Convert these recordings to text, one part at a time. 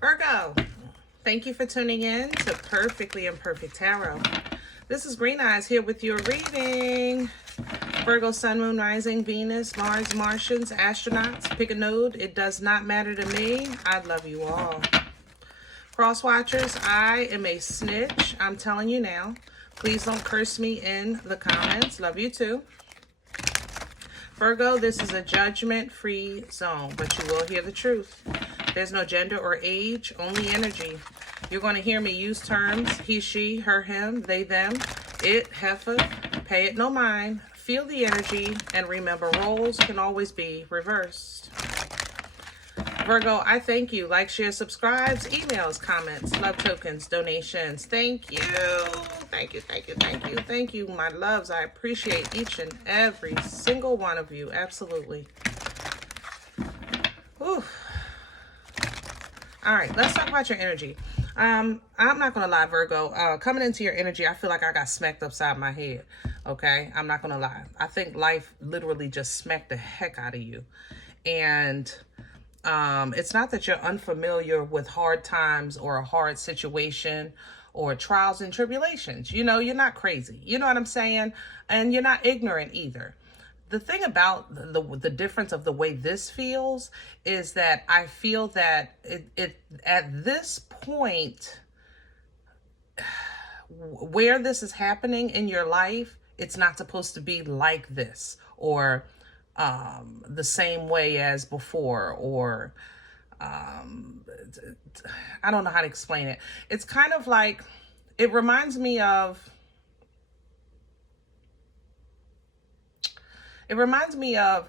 Virgo, thank you for tuning in to Perfectly Imperfect Tarot. This is Green Eyes here with your reading. Virgo, Sun, Moon, Rising, Venus, Mars, Martians, astronauts. Pick a node. It does not matter to me. I love you all. Cross watchers, I am a snitch. I'm telling you now. Please don't curse me in the comments. Love you too. Virgo, this is a judgment-free zone, but you will hear the truth. There's no gender or age, only energy. You're going to hear me use terms, he, she, her, him, they, them, it, heifer, pay it no mind, feel the energy, and remember roles can always be reversed. Virgo, I thank you. Like, share, subscribes, emails, comments, love tokens, donations. Thank you. Thank you, thank you, thank you, thank you, my loves. I appreciate each and every single one of you. Absolutely. Whew. All right, let's talk about your energy. I'm not going to lie, Virgo. Coming into your energy, I feel like I got smacked upside my head. Okay? I'm not going to lie. I think life literally just smacked the heck out of you. And it's not that you're unfamiliar with hard times or a hard situation or trials and tribulations. You know, you're not crazy. You know what I'm saying? And you're not ignorant either. The thing about the difference of the way this feels is that I feel that it at this point where this is happening in your life, it's not supposed to be like this or the same way as before, or I don't know how to explain it. It's kind of like, it reminds me of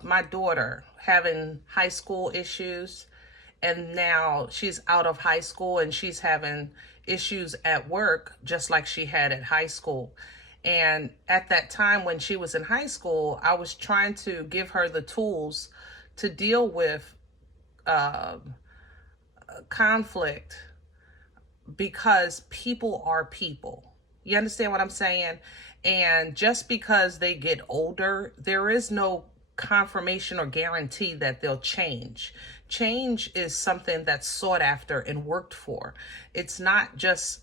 my daughter having high school issues, and now she's out of high school and she's having issues at work just like she had at high school. And at that time when she was in high school, I was trying to give her the tools to deal with conflict, because people are people. You understand what I'm saying? And just because they get older, there is no confirmation or guarantee that they'll change. Change is something that's sought after and worked for. It's not just,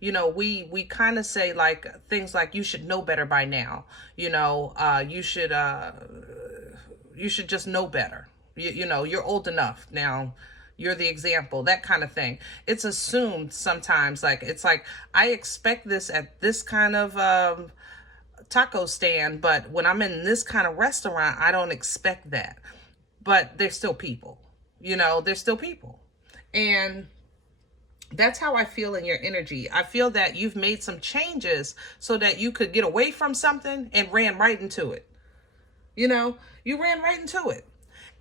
you know, we kind of say like things like, you should know better by now. You know, you should just know better. You know, you're old enough now. You're the example, that kind of thing. It's assumed sometimes, like, it's like, I expect this at this kind of taco stand, but when I'm in this kind of restaurant, I don't expect that. But they're still people, you know, they're still people. And that's how I feel in your energy. I feel that you've made some changes so that you could get away from something and ran right into it. You know, you ran right into it.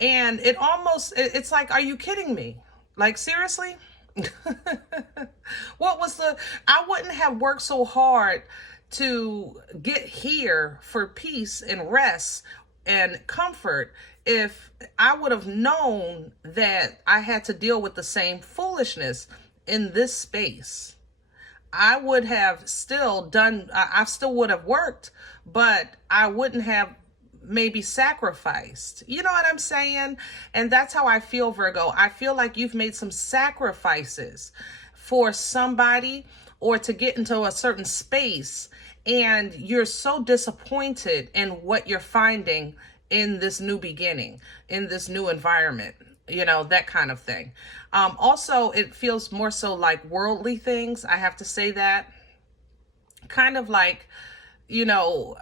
And it almost, it's like, are you kidding me? Like, seriously? I wouldn't have worked so hard to get here for peace and rest and comfort if I would have known that I had to deal with the same foolishness in this space. I would have still done, I still would have worked, but I wouldn't have maybe sacrificed. You know what I'm saying? And that's how I feel, Virgo. I feel like you've made some sacrifices for somebody or to get into a certain space, and you're so disappointed in what you're finding in this new beginning, in this new environment, you know, that kind of thing. Also, it feels more so like worldly things. I have to say that. Kind of like, you know,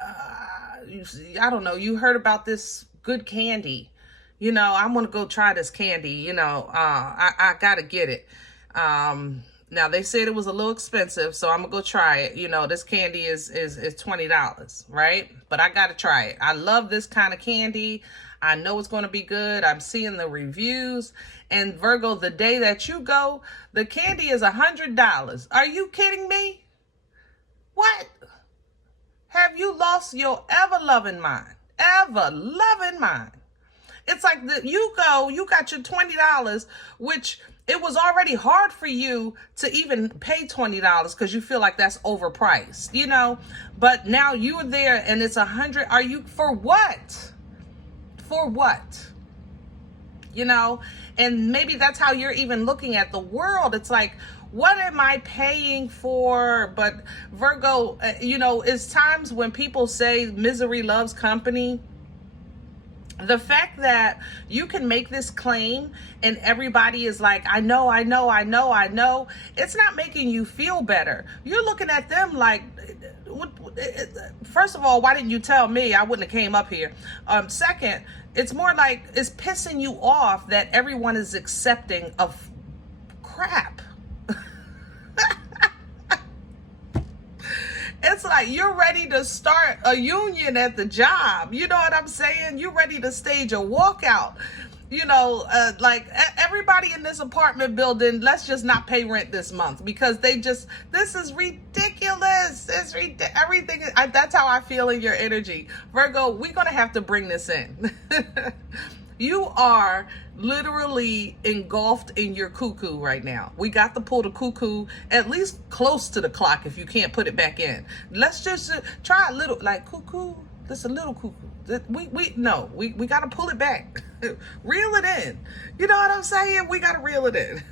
I don't know, you heard about this good candy, you know, I'm gonna go try this candy, you know, I gotta get it. Now they said it was a little expensive, so I'm gonna go try it. You know, this candy is $20, right? But I gotta try it. I love this kind of candy. I know it's gonna be good. I'm seeing the reviews. And Virgo, the day that you go, the candy is $100. Are you kidding me? What? Have you lost your ever-loving mind? Ever-loving mind. It's like you go, you got your $20, which it was already hard for you to even pay $20 because you feel like that's overpriced, you know? But now you are there and it's $100. Are you, for what? For what? you know? And maybe that's how you're even looking at the world. It's like, what am I paying for? But Virgo, you know, it's times when people say misery loves company. The fact that you can make this claim and everybody is like, I know, it's not making you feel better. You're looking at them like, first of all, why didn't you tell me? I wouldn't have came up here. Second, it's more like it's pissing you off that everyone is accepting of crap. It's like you're ready to start a union at the job. You know what I'm saying? You're ready to stage a walkout. You know, like everybody in this apartment building, let's just not pay rent this month because this is ridiculous. It's everything. That's how I feel in your energy. Virgo, we're going to have to bring this in. You are literally engulfed in your cuckoo right now. We got to pull the cuckoo at least close to the clock if you can't put it back in. Let's just try a little, like cuckoo. This a little cuckoo. We got to pull it back. Reel it in. You know what I'm saying? We got to reel it in.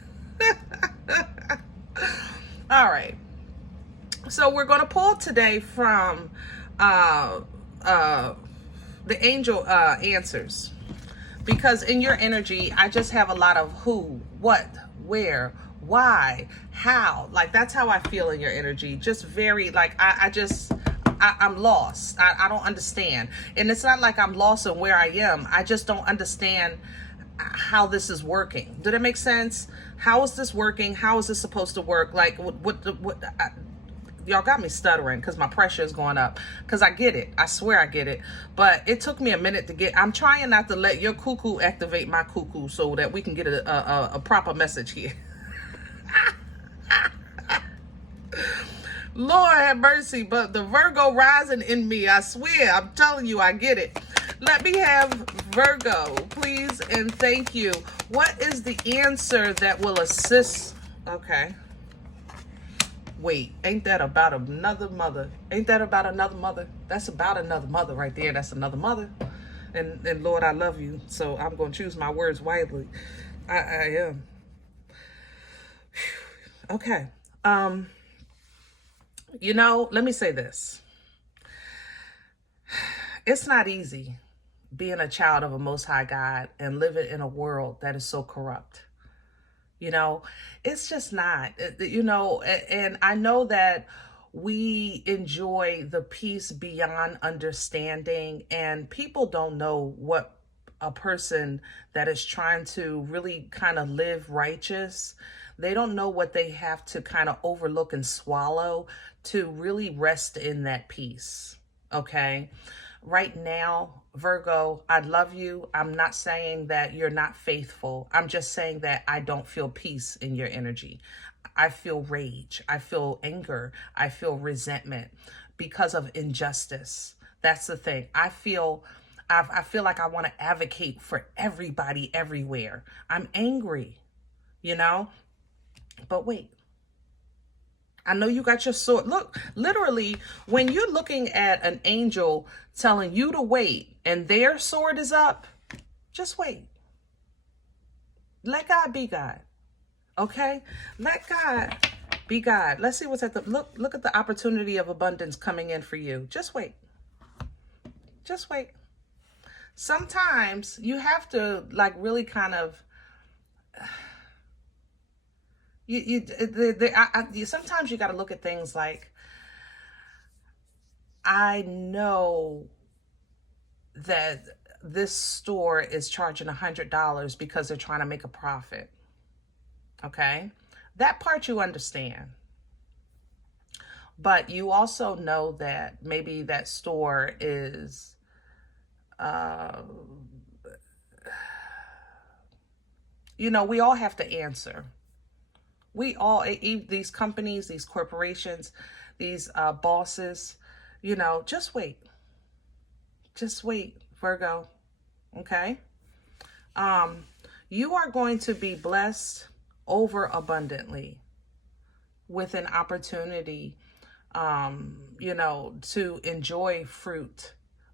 All right. So we're going to pull today from the angel answers. Because in your energy, I just have a lot of who, what, where, why, how. Like, that's how I feel in your energy. Just very, like, I'm lost. I don't understand. And it's not like I'm lost in where I am. I just don't understand how this is working. Did it make sense? How is this working? How is this supposed to work? Like, y'all got me stuttering because my pressure is going up. Because I get it. I swear I get it. But it took me a minute to get. I'm trying not to let your cuckoo activate my cuckoo so that we can get a proper message here. Lord have mercy. But the Virgo rising in me, I swear, I'm telling you, I get it. Let me have Virgo, please, and thank you. What is the answer that will assist? Okay. Wait, ain't that about another mother? Ain't that about another mother? That's about another mother right there. That's another mother. And Lord, I love you. So I'm going to choose my words wisely. I am. Okay. You know, let me say this. It's not easy being a child of a Most High God and living in a world that is so corrupt. You know, it's just not, you know, and I know that we enjoy the peace beyond understanding, and people don't know what a person that is trying to really kind of live righteous, they don't know what they have to kind of overlook and swallow to really rest in that peace. Okay. Right now, Virgo, I love you. I'm not saying that you're not faithful. I'm just saying that I don't feel peace in your energy. I feel rage. I feel anger. I feel resentment because of injustice. That's the thing. I feel like I want to advocate for everybody everywhere. I'm angry, you know? But wait. I know you got your sword. Look, literally, when you're looking at an angel telling you to wait and their sword is up, just wait. Let God be God. Okay? Let God be God. Let's see what's at the look at the opportunity of abundance coming in for you. Just wait. Just wait. Sometimes you have to like really kind of sometimes you got to look at things like, I know that this store is charging $100 because they're trying to make a profit. Okay. That part you understand. But you also know that maybe that store is, you know, we all have to answer. We all, these companies, these corporations, these bosses, you know, just wait. Just wait, Virgo. Okay? You are going to be blessed over abundantly with an opportunity, you know, to enjoy fruit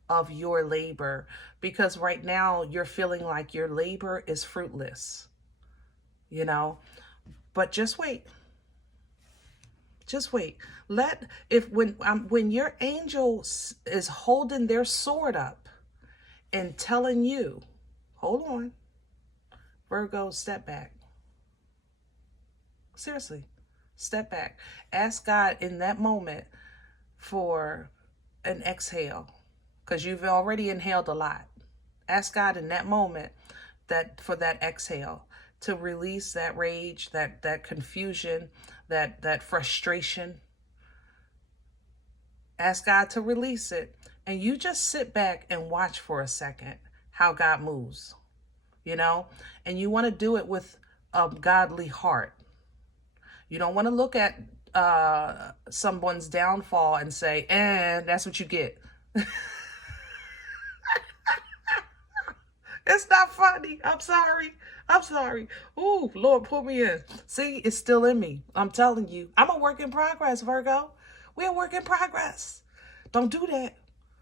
of your labor, because right now you're feeling like your labor is fruitless, you know, but just wait. Just wait. When your angel is holding their sword up and telling you, hold on, Virgo, step back. Seriously, step back. Ask God in that moment for an exhale, because you've already inhaled a lot. Ask God in that moment for that exhale, to release that rage, that confusion, that frustration. Ask God to release it. And you just sit back and watch for a second how God moves, you know? And you want to do it with a godly heart. You don't want to look at someone's downfall and say, that's what you get. It's not funny. I'm sorry. Ooh, Lord, pull me in. See, it's still in me. I'm telling you. I'm a work in progress, Virgo. We're a work in progress. Don't do that.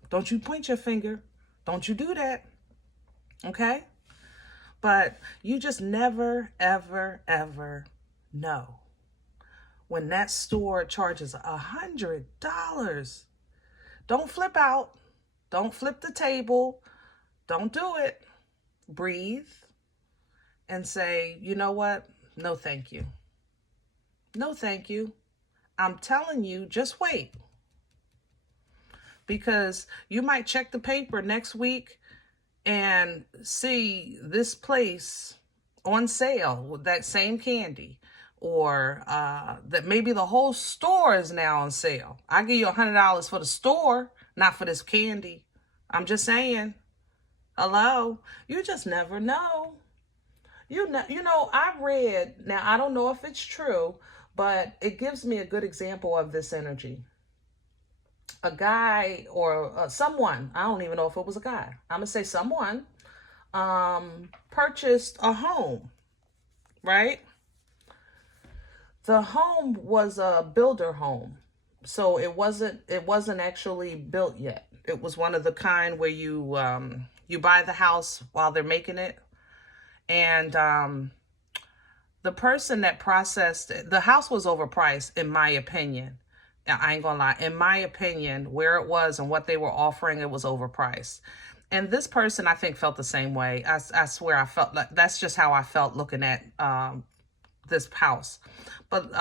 Don't you point your finger. Don't you do that. Okay? But you just never, ever, ever know. When that store charges $100, don't flip out. Don't flip the table. Don't do it. Breathe and say, you know what? No, thank you. No, thank you. I'm telling you, just wait. Because you might check the paper next week and see this place on sale with that same candy, or that maybe the whole store is now on sale. I give you $100 for the store, not for this candy. I'm just saying. Hello? You just never know. You know, I read, now I don't know if it's true, but it gives me a good example of this energy. A guy or someone, I don't even know if it was a guy, I'm going to say someone, purchased a home, right? The home was a builder home. So it wasn't actually built yet. It was one of the kind where you buy the house while they're making it. And the person that processed it, the house was overpriced, in my opinion. I ain't gonna lie. In my opinion, where it was and what they were offering, it was overpriced. And this person, I think, felt the same way. I swear I felt like that's just how I felt looking at this house. But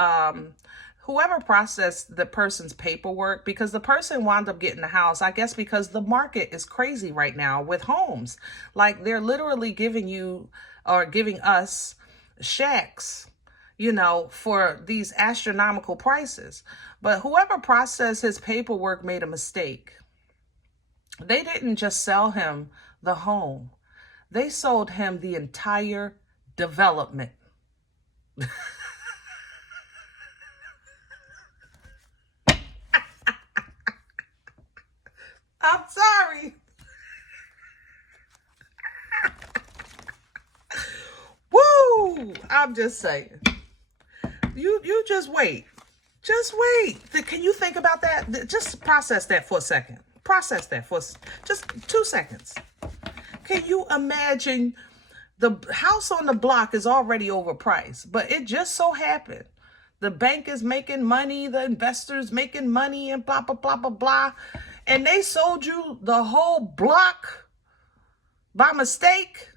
whoever processed the person's paperwork, because the person wound up getting the house, I guess because the market is crazy right now with homes. Like, they're literally giving you or giving us shacks, you know, for these astronomical prices. But whoever processed his paperwork made a mistake. They didn't just sell him the home. They sold him the entire development. I'm sorry. Woo! I'm just saying. You just wait. Just wait. Can you think about that? Just process that for a second. Process that for just 2 seconds. Can you imagine the house on the block is already overpriced, but it just so happened the bank is making money, the investors making money, and blah, blah, blah, blah, blah. And they sold you the whole block by mistake.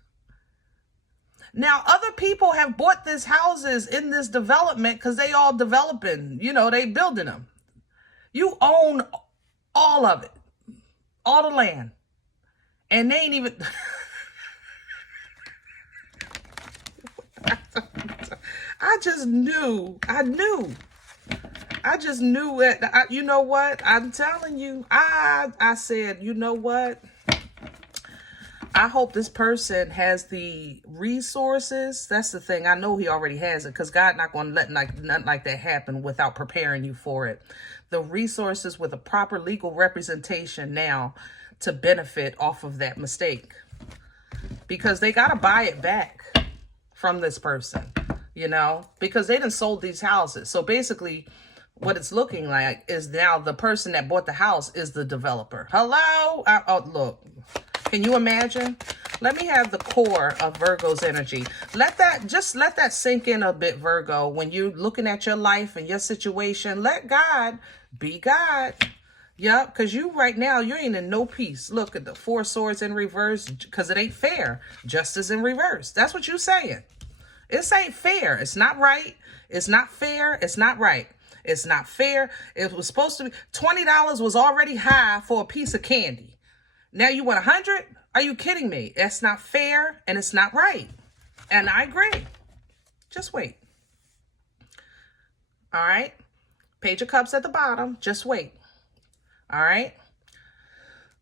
Now, other people have bought these houses in this development because they all developing, you know, they building them. You own all of it, all the land. And they ain't even... I just knew. I just knew it. You know what? I'm telling you. I said, you know what? I hope this person has the resources. That's the thing. I know he already has it, because God not going to let nothing like that happen without preparing you for it. The resources with a proper legal representation now to benefit off of that mistake, because they got to buy it back from this person, you know, because they done sold these houses. So basically what it's looking like is now the person that bought the house is the developer. Hello? Oh, look. Can you imagine? Let me have the core of Virgo's energy. Just let that sink in a bit, Virgo. When you're looking at your life and your situation, let God be God. Yep, because you right now, you ain't in no peace. Look at the 4 swords in reverse, because it ain't fair. Justice in reverse. That's what you saying. This ain't fair. It's not right. It's not fair. It's not right. It's not fair. It was supposed to be $20 was already high for a piece of candy. Now you want 100? Are you kidding me? That's not fair and it's not right. And I agree. Just wait. All right. Page of Cups at the bottom. Just wait. All right.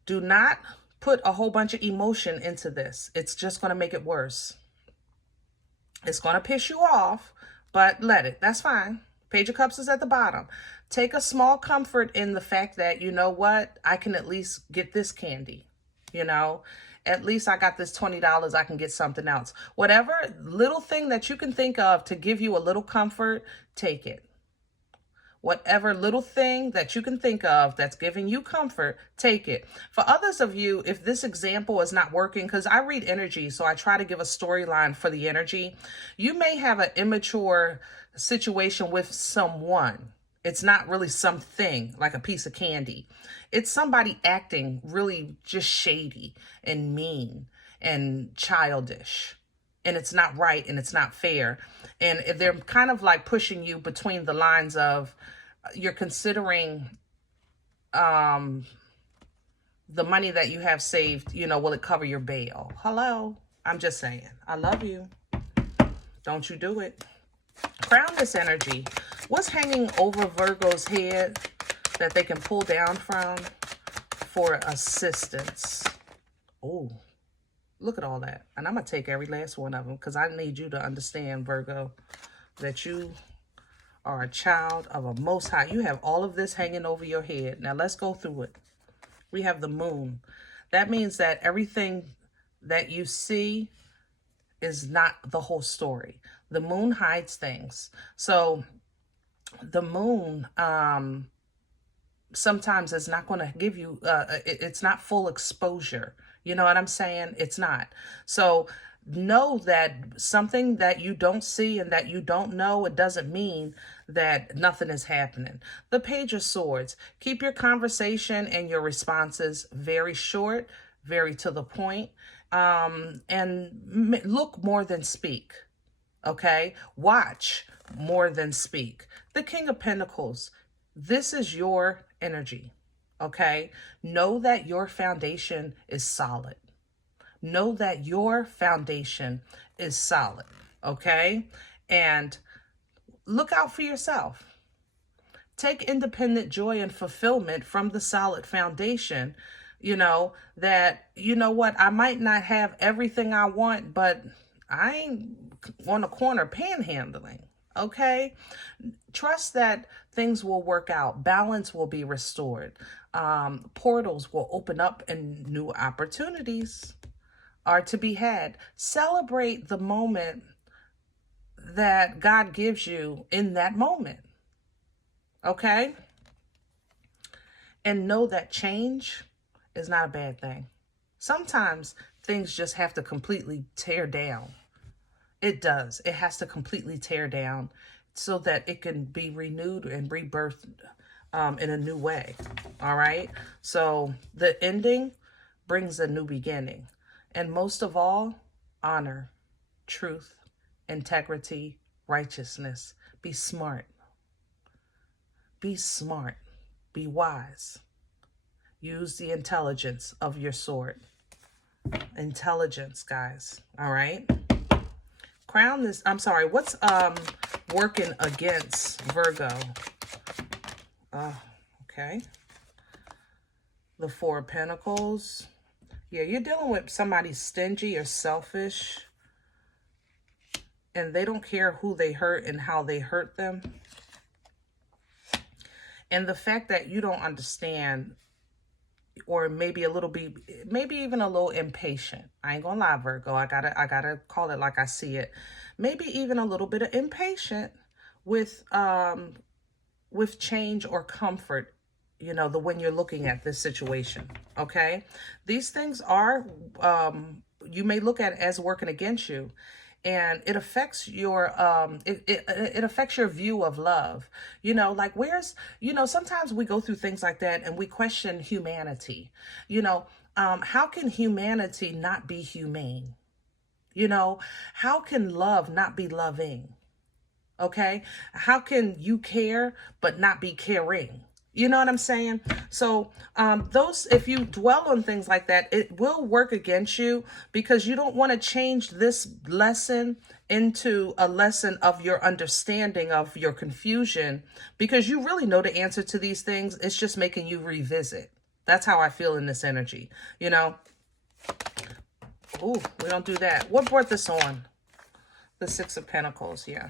Do not put a whole bunch of emotion into this. It's just going to make it worse. It's going to piss you off, but let it. That's fine. Page of Cups is at the bottom. Take a small comfort in the fact that, you know what, I can at least get this candy. You know, at least I got this $20. I can get something else. Whatever little thing that you can think of to give you a little comfort, take it. Whatever little thing that you can think of that's giving you comfort, take it. For others of you, if this example is not working, because I read energy, so I try to give a storyline for the energy. You may have an immature situation with someone. It's not really something like a piece of candy. It's somebody acting really just shady and mean and childish. And it's not right and it's not fair. And they're kind of like pushing you between the lines of you're considering the money that you have saved, you know, will it cover your bail? Hello? I'm just saying. I love you. Don't you do it. Crown this energy. What's hanging over Virgo's head that they can pull down from for assistance? Oh, look at all that. And I'm going to take every last one of them because I need you to understand, Virgo, that you are a child of a Most High. You have all of this hanging over your head. Now, let's go through it. We have the moon. That means that everything that you see is not the whole story. The moon hides things. So the moon sometimes is not going to give you, it's not full exposure. You know what I'm saying? It's not. So know that something that you don't see and that you don't know, it doesn't mean that nothing is happening. The Page of Swords. Keep your conversation and your responses very short, very to the point, and look more than speak. Okay? Watch more than speak. The King of Pentacles. This is your energy. Okay? Know that your foundation is solid. Know that your foundation is solid. Okay? And look out for yourself. Take independent joy and fulfillment from the solid foundation. You know, that, you know what, I might not have everything I want, but I ain't on the corner panhandling. Okay? Trust that things will work out. Balance will be restored. Portals will open up and new opportunities are to be had. Celebrate the moment that God gives you in that moment. Okay? And know that change is not a bad thing. Sometimes things just have to completely tear down. It does. It has to completely tear down so that it can be renewed and rebirthed in a new way. All right? So the ending brings a new beginning. And most of all, honor, truth, integrity, righteousness. Be smart. Be smart. Be wise. Use the intelligence of your sword. Intelligence, guys. All right? Crown this. I'm sorry. What's working against Virgo? Okay. The Four of Pentacles. Yeah, you're dealing with somebody stingy or selfish. And they don't care who they hurt and how they hurt them. And the fact that you don't understand, or maybe a little bit, maybe even a little impatient. I ain't gonna lie, Virgo. I gotta call it like I see it. Maybe even a little bit of impatient with with change or comfort, the when you're looking at this situation, okay? These things are, you may look at it as working against you, and it affects your it affects your view of love. Like, where's, sometimes we go through things like that and we question humanity. How can humanity not be humane? How can love not be loving? Okay? How can you care but not be caring? You know what I'm saying? So if you dwell on things like that, it will work against you, because you don't want to change this lesson into a lesson of your understanding of your confusion, because you really know the answer to these things. It's just making you revisit. That's how I feel in this energy, Ooh, we don't do that. What brought this on? The Six of Pentacles, yeah.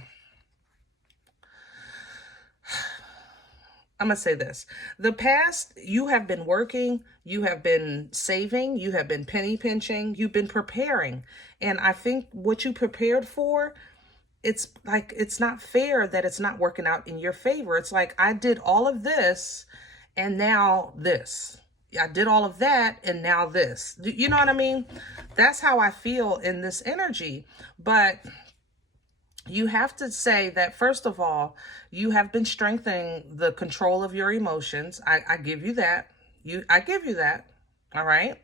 I'm going to say this. The past, you have been working, you have been saving, you have been penny pinching, you've been preparing. And I think what you prepared for, it's like, it's not fair that it's not working out in your favor. It's like, I did all of this and now this. I did all of that and now this. You know what I mean? That's how I feel in this energy. But you have to say that, first of all, you have been strengthening the control of your emotions. I give you that. I give you that. All right.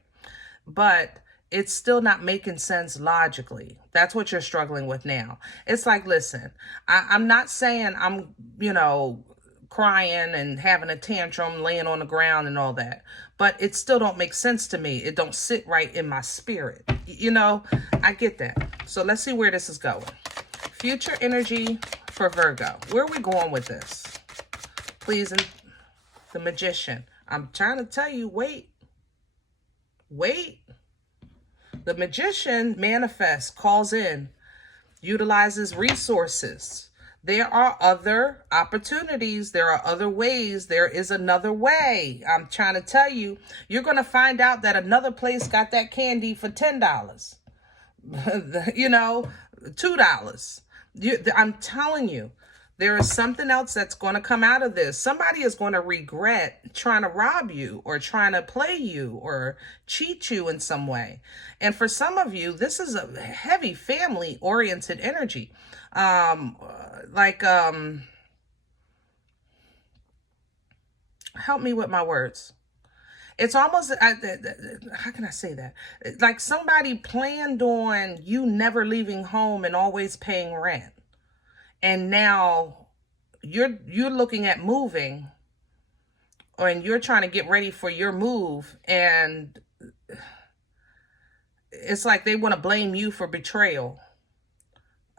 But it's still not making sense logically. That's what you're struggling with now. It's like, listen, I'm not saying I'm, crying and having a tantrum, laying on the ground and all that, but it still don't make sense to me. It don't sit right in my spirit. I get that. So let's see where this is going. Future energy for Virgo. Where are we going with this? Please, the Magician. I'm trying to tell you, wait. The Magician manifests, calls in, utilizes resources. There are other opportunities. There are other ways. There is another way. I'm trying to tell you, you're going to find out that another place got that candy for $10. $2. I'm telling you, there is something else that's going to come out of this. Somebody is going to regret trying to rob you or trying to play you or cheat you in some way. And for some of you, this is a heavy family-oriented energy. Help me with my words. It's almost, how can I say that? Like somebody planned on you never leaving home and always paying rent. And now you're looking at moving, and you're trying to get ready for your move. And it's like they want to blame you for betrayal,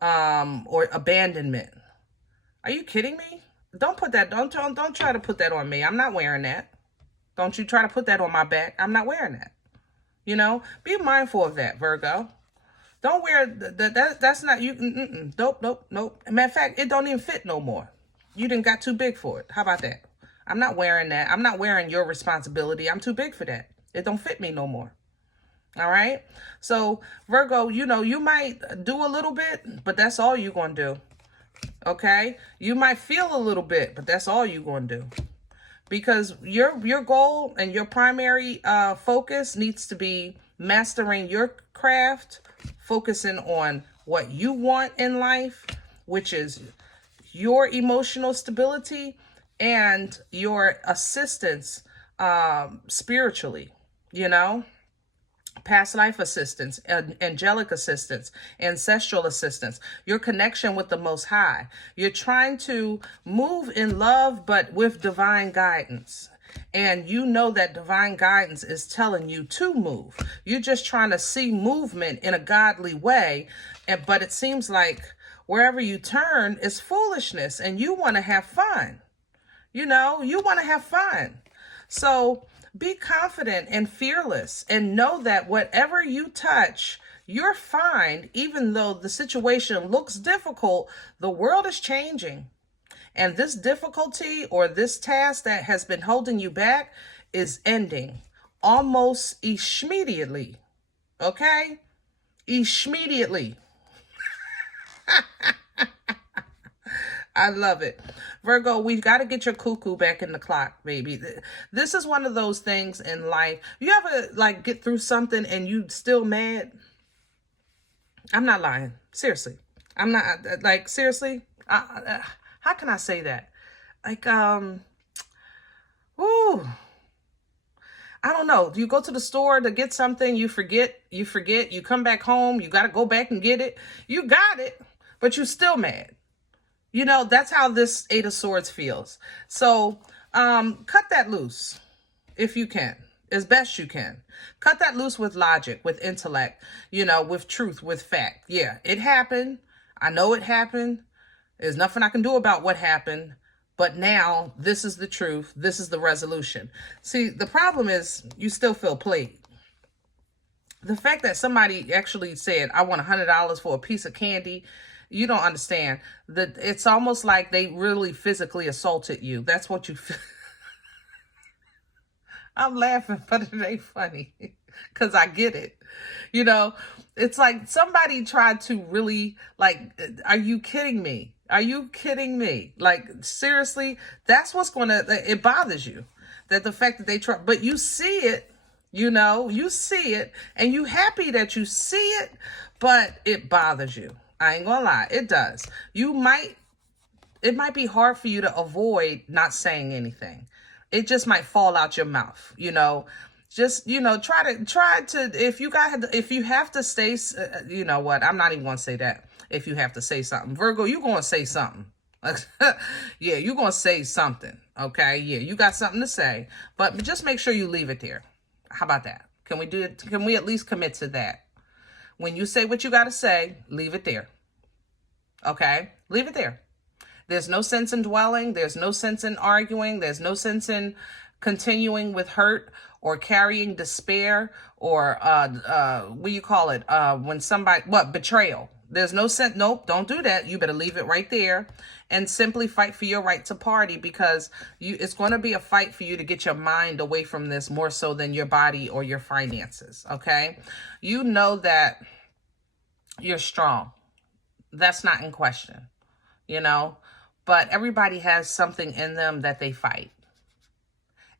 or abandonment. Are you kidding me? Don't put that, don't try to put that on me. I'm not wearing that. Don't you try to put that on my back. I'm not wearing that. Be mindful of that, Virgo. Don't wear that's not you. Nope. Matter of fact, it don't even fit no more. You didn't got too big for it. How about that? I'm not wearing that. I'm not wearing your responsibility. I'm too big for that. It don't fit me no more. All right. So Virgo, you might do a little bit, but that's all you're going to do. Okay. You might feel a little bit, but that's all you're going to do. Because your goal and your primary focus needs to be mastering your craft, focusing on what you want in life, which is your emotional stability and your assistance spiritually, past life assistance, angelic assistance, ancestral assistance, your connection with the Most High. You're trying to move in love, but with divine guidance. And that divine guidance is telling you to move. You're just trying to see movement in a godly way. But it seems like wherever you turn is foolishness, and you want to have fun. You want to have fun. So be confident and fearless, and know that whatever you touch, you're fine. Even though the situation looks difficult, the world is changing. And this difficulty or this task that has been holding you back is ending almost immediately. Okay? Immediately. I love it. Virgo, we've got to get your cuckoo back in the clock, baby. This is one of those things in life. You ever like get through something and you still mad? I'm not lying. Seriously. I'm not like, seriously. How can I say that? Like, woo. I don't know. You go to the store to get something, you forget, you come back home, you got to go back and get it. You got it, but you still mad. You know, that's how this Eight of Swords feels. So, cut that loose if you can, as best you can. Cut that loose with logic, with intellect, you know, with truth, with fact. Yeah, it happened. I know it happened. There's nothing I can do about what happened. But now this is the truth. This is the resolution. See, the problem is you still feel played. The fact that somebody actually said, I want $100 for a piece of candy, you don't understand. That it's almost like they really physically assaulted you. That's what you feel. I'm laughing, but it ain't funny because I get it. You know, it's like somebody tried to really, like, are you kidding me? Are you kidding me? Like, seriously, that's what's going to, it bothers you. That the fact that they try, but you see it, you know, you see it, and you happy that you see it, but it bothers you. I ain't gonna lie, it does. It might be hard for you to avoid not saying anything. It just might fall out your mouth, you know. Just, you know, try to, if you have to say, you know what, I'm not even going to say that. If you have to say something, Virgo, you're going to say something. Yeah, you're going to say something. Okay. Yeah. You got something to say, but just make sure you leave it there. How about that? Can we do it? Can we at least commit to that? When you say what you got to say, leave it there. Okay. Leave it there. There's no sense in dwelling. There's no sense in arguing. There's no sense in continuing with hurt or carrying despair or, what do you call it? When somebody, betrayal. There's no sense. Nope, don't do that. You better leave it right there and simply fight for your right to party, because it's going to be a fight for you to get your mind away from this more so than your body or your finances. Okay. You know that you're strong. That's not in question, you know, but everybody has something in them that they fight.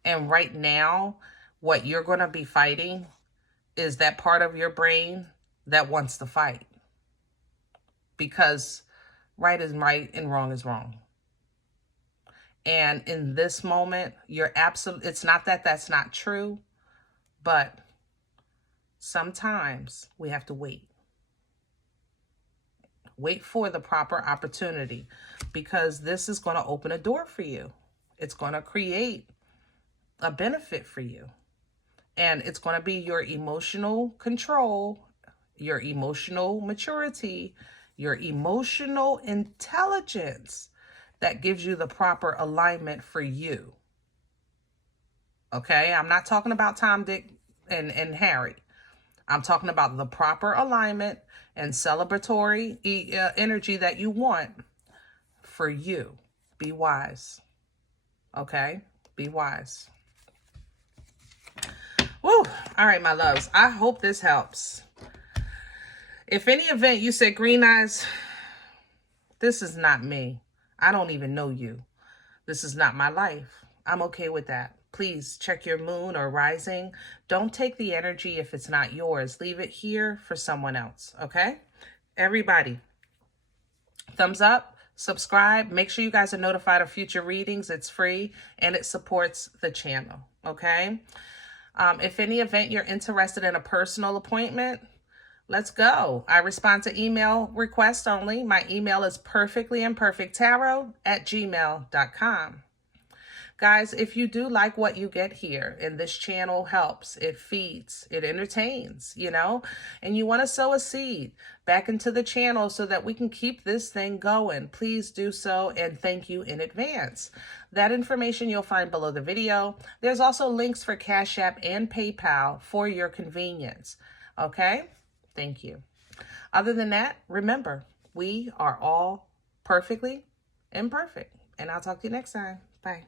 And right now, what you're going to be fighting is that part of your brain that wants to fight. Because right is right and wrong is wrong. And in this moment, it's not that that's not true, but sometimes we have to wait. Wait for the proper opportunity, because this is going to open a door for you. It's going to create a benefit for you. And it's going to be your emotional control, your emotional maturity, your emotional intelligence that gives you the proper alignment for you. Okay? I'm not talking about Tom, Dick, and Harry. I'm talking about the proper alignment and celebratory energy that you want for you. Be wise. Okay? Be wise. Woo! All right, my loves. I hope this helps. If any event you said, Green Eyes, this is not me. I don't even know you. This is not my life. I'm okay with that. Please check your moon or rising. Don't take the energy if it's not yours. Leave it here for someone else, okay? Everybody, thumbs up, subscribe. Make sure you guys are notified of future readings. It's free and it supports the channel, okay? If any event you're interested in a personal appointment, let's go. I respond to email requests only. My email is perfectlyimperfecttarot@gmail.com. Guys, if you do like what you get here, and this channel helps, it feeds, it entertains, you know, and you want to sow a seed back into the channel so that we can keep this thing going, please do so, and thank you in advance. That information you'll find below the video. There's also links for Cash App and PayPal for your convenience. Okay? Thank you. Other than that, remember, we are all perfectly imperfect. And I'll talk to you next time. Bye.